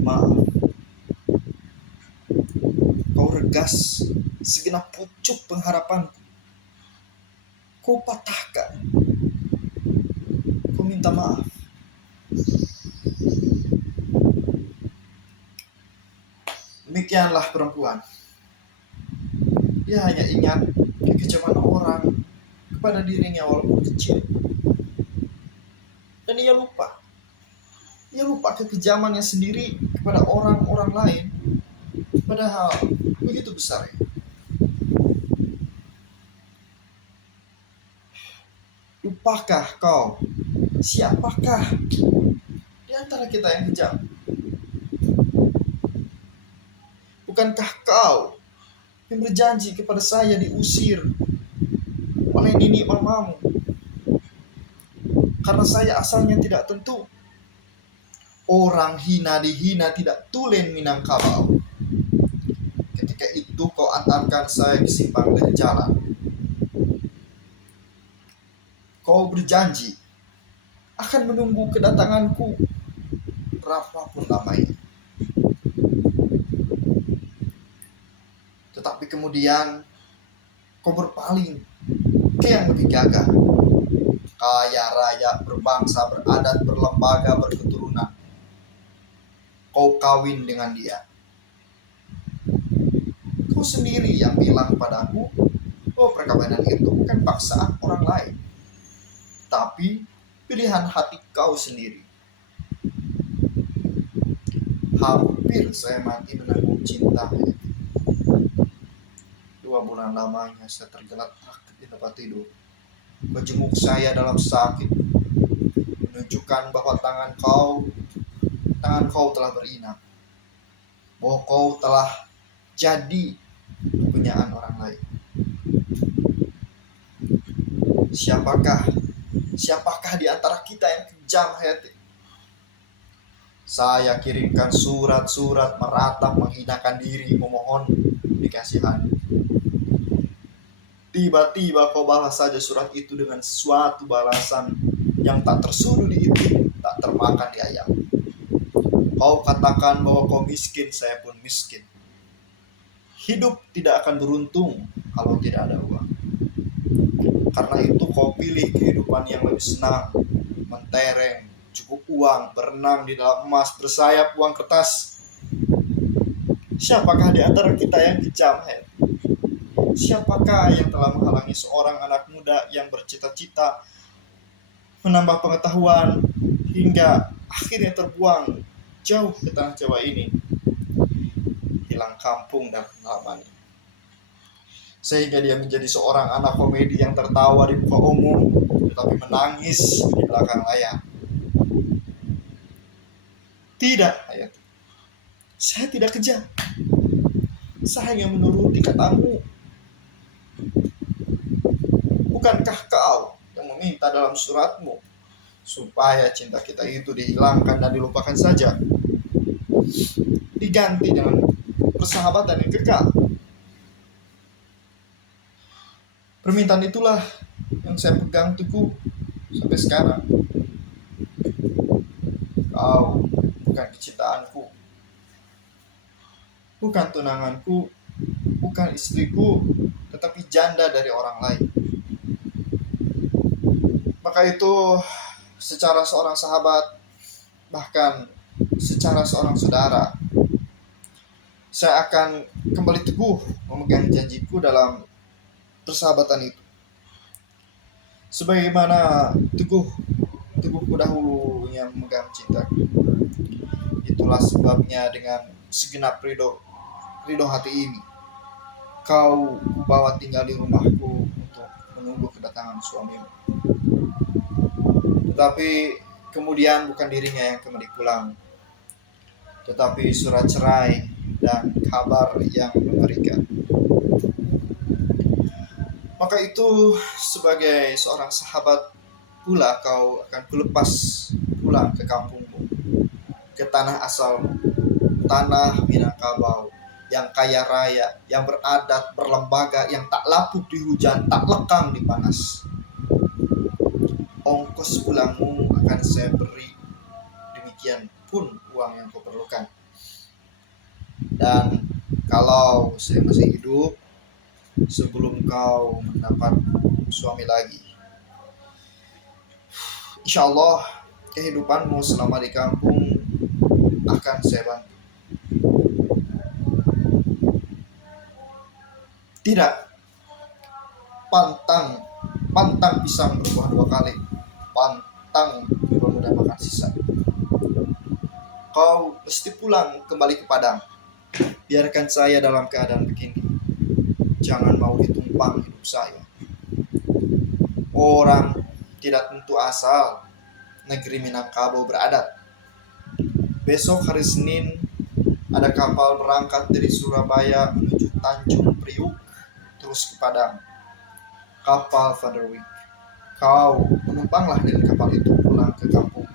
Maaf, kau regas segenap pucuk pengharapanku. Kau patahkan. Kau minta maaf. Demikianlah perempuan. Dia hanya ingat kekejaman orang kepada dirinya walaupun kecil. Dan ia lupa. Ia lupa kekejamannya sendiri kepada orang-orang lain. Padahal begitu besar. Lupakah kau? Siapakah di antara kita yang kejam? Bukankah kau yang berjanji kepada saya diusir oleh nenek mamamu? Karena saya asalnya tidak tentu. Orang hina dihina tidak tulen Minangkabau. Ketika itu kau antarkan saya ke simpang dari jalan. Kau berjanji akan menunggu kedatanganku berapapun lamanya. Tetapi kemudian kau berpaling ke yang lebih gagah. Kaya raya, berbangsa, beradat, berlembaga, berketurunan. Kau kawin dengan dia. Kau sendiri yang bilang padaku bahwa perkawinan itu bukan paksaan orang lain, tapi pilihan hati kau sendiri. Hampir saya mati menanggung cinta. 2 bulan lamanya saya tergeletak di tempat tidur. Menjenguk saya dalam sakit, menunjukkan bahwa tangan kau telah berinang, bahwa kau telah jadi kepunyaan orang lain. Siapakah di antara kita yang kejam, Hayati? Saya kirimkan surat-surat meratap, menghinakan diri, memohon dikasihani. Tiba-tiba kau balas saja surat itu dengan suatu balasan yang tak tersuruh dihitung, tak termakan di ayam. Kau katakan bahwa kau miskin, saya pun miskin. Hidup tidak akan beruntung kalau tidak ada uang. Karena itu kau pilih kehidupan yang lebih senang, mentereng, cukup uang, berenang di dalam emas, bersayap uang kertas. Siapakah di antara kita yang kejam, Hen? Siapakah yang telah menghalangi seorang anak muda yang bercita-cita menambah pengetahuan hingga akhirnya terbuang jauh ke tanah Jawa ini, hilang kampung dan halamannya, sehingga dia menjadi seorang anak komedi yang tertawa di muka umum tetapi menangis di belakang layar. Tidak, Hayati, saya tidak kejam. Saya hanya menuruti katamu. Bukankah kau yang meminta dalam suratmu supaya cinta kita itu dihilangkan dan dilupakan saja, diganti dengan persahabatan yang kekal? Permintaan itulah yang saya pegang teguh sampai sekarang. Kau bukan kecintaanku, bukan tunanganku, bukan istriku, tetapi janda dari orang lain. Maka itu secara seorang sahabat, bahkan secara seorang saudara, saya akan kembali teguh memegang janjiku dalam persahabatan itu. Sebagaimana teguhku dahulunya memegang cintaku. Itulah sebabnya dengan segenap ridho hati ini, kau bawa tinggal di rumahku untuk menunggu kedatangan suamimu. Tetapi kemudian bukan dirinya yang kembali pulang, tetapi surat cerai dan kabar yang mengerikan. Maka itu sebagai seorang sahabat pula kau akan kulepas pulang ke kampungmu, ke tanah asalmu, tanah Minangkabau yang kaya raya, yang beradat, berlembaga, yang tak lapuk di hujan, tak lekang di panas. Ongkos pulangmu akan saya beri, demikian pun uang yang kau perlukan. Dan kalau saya masih hidup, sebelum kau mendapat suami lagi, insya Allah kehidupanmu selama di kampung akan saya bantu. Tidak, pantang pantang pisang berbuah dua kali, pantang mudah makan sisa. Kau mesti pulang kembali ke Padang. Biarkan saya dalam keadaan begini. Jangan mau ditumpang hidup saya. Orang tidak tentu asal negeri Minangkabau beradat. Besok hari Senin ada kapal berangkat dari Surabaya menuju Tanjung Priuk terus ke Padang. Kapal Fatherwick. Kau menumpanglah dengan kapal itu pulang ke kampung.